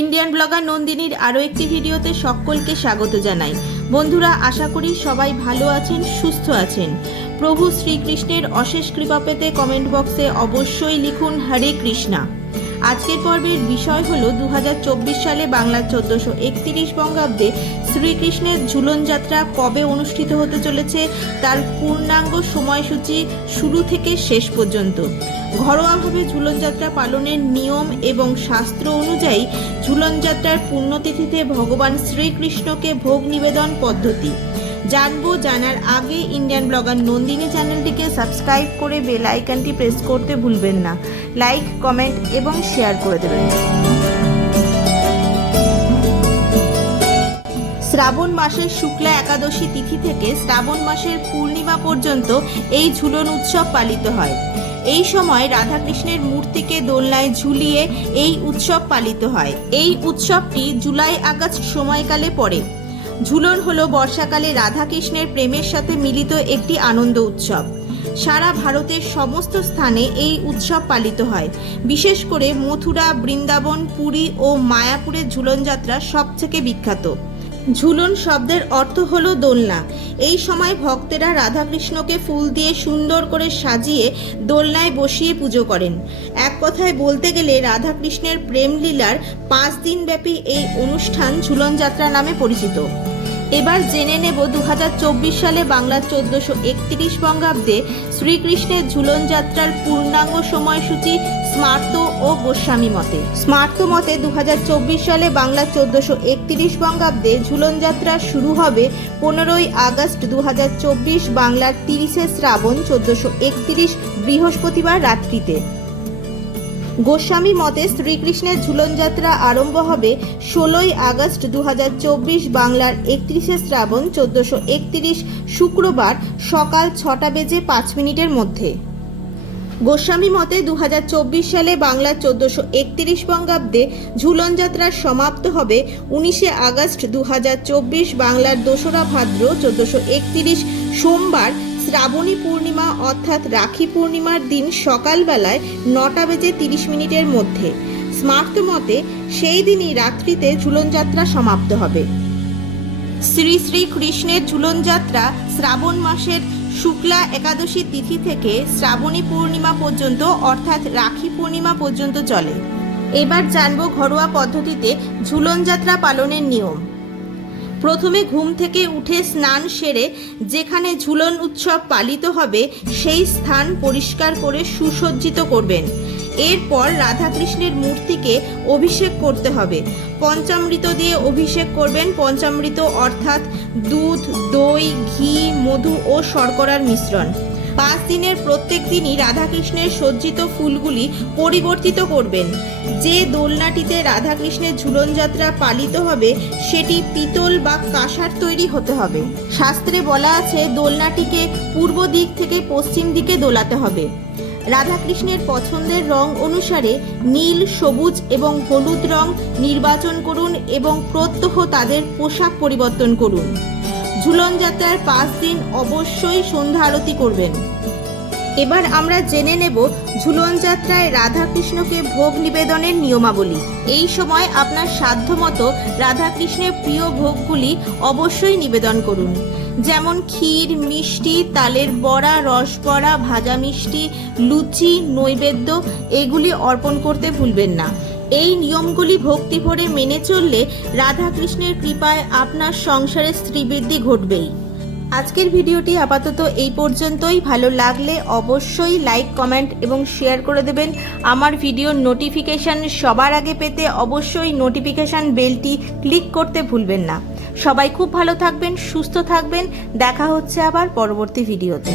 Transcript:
Indian blogger নন্দিনীর আরও একটি ভিডিওতে সকলকে স্বাগত জানাই। বন্ধুরা, আশা করি সবাই ভালো আছেন, সুস্থ আছেন। প্রভু শ্রীকৃষ্ণের অশেষ কৃপা পেতে কমেন্ট বক্সে অবশ্যই লিখুন হরে কৃষ্ণা। আজকের পর্বের বিষয় হলো 2024 সালে বাংলার 1431 বঙ্গাব্দে শ্রীকৃষ্ণের ঝুলন যাত্রা কবে অনুষ্ঠিত হতে চলেছে তার পূর্ণাঙ্গ সময়সূচি শুরু থেকে শেষ পর্যন্ত। ঘরোয়াভাবে ঝুলন যাত্রা পালনের নিয়ম এবং শাস্ত্র অনুযায়ী ঝুলন যাত্রার পুণ্যতিথিতে ভগবান শ্রীকৃষ্ণকে ভোগ নিবেদন পদ্ধতি জানার আগে ইন্ডিয়ান ব্লগার নন্দিনী চ্যানেলটিকে সাবস্ক্রাইব করে বেল আইকনটি প্রেস করতে ভুলবেন না। লাইক, কমেন্ট এবং শেয়ার করে দেবেন। শ্রাবণ মাসের শুক্লা একাদশী তিথি থেকে শ্রাবণ মাসের পূর্ণিমা পর্যন্ত এই ঝুলন উৎসব পালিত হয়। এই সময় রাধাকৃষ্ণের মূর্তিকে দোলনায় ঝুলিয়ে এই উৎসব পালিত হয়। এই উৎসবটি জুলাই আগস্ট সময়কালে পড়ে। ঝুলন হলো বর্ষাকালে রাধাকৃষ্ণের প্রেমের সাথে মিলিত একটি আনন্দ উৎসব। সারা ভারতের সমস্ত স্থানে এই উৎসব পালিত হয়। বিশেষ করে মথুরা, বৃন্দাবন, পুরী ও মায়াপুরের ঝুলন যাত্রা সবথেকে বিখ্যাত। ঝুলন শব্দের অর্থ হলো দোলনা। এই সময় ভক্তেরা রাধাকৃষ্ণকে ফুল দিয়ে সুন্দর করে সাজিয়ে দোলনায় বসিয়ে পুজো করেন। এক কথায় বলতে গেলে রাধাকৃষ্ণের প্রেমলীলার 5 দিন ব্যাপী এই অনুষ্ঠান ঝুলন যাত্রা নামে পরিচিত। এবার জেনে নেব 2024 সালে বাংলার 1431 বঙ্গাব্দে শ্রীকৃষ্ণের ঝুলন যাত্রার পূর্ণাঙ্গ সময়সূচি স্মার্ত ও গোস্বামী মতে। স্মার্ত মতে 2024 সালে বাংলার 1431 বঙ্গাব্দে ঝুলন যাত্রা শুরু হবে 15ই আগস্ট 2024 বাংলার 30শে শ্রাবণ 1431 বৃহস্পতিবার রাত্রিতে। গোস্বামী মতে শ্রীকৃষ্ণের ঝুলন যাত্রা আরম্ভ হবে 16ই আগস্ট 2024 বাংলার 31শে শ্রাবণ 1431 শুক্রবার সকাল 6টা বেজে 5 মিনিটের মধ্যে। গোস্বামী মতে 2024 সালে বাংলার 1431 বঙ্গাব্দে ঝুলন যাত্রা সমাপ্ত হবে 19শে আগস্ট 2024 বাংলার 2রা ভাদ্র 1431 সোমবার শ্রাবণী পূর্ণিমা অর্থাৎ রাখি পূর্ণিমার দিন সকালবেলায় 9টা বেজে 30 মিনিটের মধ্যে। স্মার্ত মতে সেই দিনই রাত্রিতে ঝুলন যাত্রা সমাপ্ত হবে। শ্রী কৃষ্ণের ঝুলন যাত্রা শ্রাবণ মাসের শুক্লা একাদশী তিথি থেকে শ্রাবণী পূর্ণিমা পর্যন্ত অর্থাৎ রাখি পূর্ণিমা পর্যন্ত চলে। এবার জানব ঘরোয়া পদ্ধতিতে ঝুলন যাত্রা পালনের নিয়ম। প্রথমে ঘুম থেকে উঠে স্নান সেরে যেখানে ঝুলন উৎসব পালিত হবে সেই স্থান পরিষ্কার করে সুসজ্জিত করবেন। এরপর রাধাকৃষ্ণের মূর্তিকে অভিষেক করতে হবে। পঞ্চামৃত দিয়ে অভিষেক করবেন। পঞ্চামৃত অর্থাৎ দুধ, দই, ঘি, মধু ও শর্করার মিশ্রণ। 5 দিনের প্রত্যেক দিনই রাধাকৃষ্ণের সজ্জিত ফুলগুলি পরিবর্তিত করবেন। যে দোলনাটিতে রাধাকৃষ্ণের ঝুলন যাত্রা পালিত হবে সেটি পিতল বা কাঁসার তৈরি হতে হবে। শাস্ত্রে বলা আছে দোলনাটিকে পূর্ব দিক থেকে পশ্চিম দিকে দোলাতে হবে। রাধাকৃষ্ণের পছন্দের রং অনুসারে নীল, সবুজ এবং হলুদ রং নির্বাচন করুন এবং প্রত্যহ তাদের পোশাক পরিবর্তন করুন। ঝুলন যাত্রার 5 দিন অবশ্যই সন্ধ্যা আরতি করবেন। এবার আমরা জেনে নেব ঝুলন যাত্রায় রাধাকৃষ্ণকে ভোগ নিবেদনের নিয়মাবলী। এই সময় আপনার সাধ্যমতো রাধাকৃষ্ণের প্রিয় ভোগগুলি অবশ্যই নিবেদন করুন। যেমন ক্ষীর, মিষ্টি, তালের বড়া, রসবড়া, ভাজা মিষ্টি, লুচি, নৈবেদ্য এগুলি অর্পণ করতে ভুলবেন না। এই নিয়মগুলি ভক্তি ভরে মেনে চললে রাধাকৃষ্ণের কৃপায় আপনার সংসারে স্ত্রীবৃদ্ধি ঘটবেই। আজকের ভিডিওটি আপাতত এই পর্যন্তই। ভালো লাগলে অবশ্যই লাইক, কমেন্ট এবং শেয়ার করে দেবেন। আমার ভিডিওর নোটিফিকেশান সবার আগে পেতে অবশ্যই নোটিফিকেশান বেলটি ক্লিক করতে ভুলবেন না। সবাই খুব ভালো থাকবেন, সুস্থ থাকবেন। দেখা হচ্ছে আবার পরবর্তী ভিডিওতে।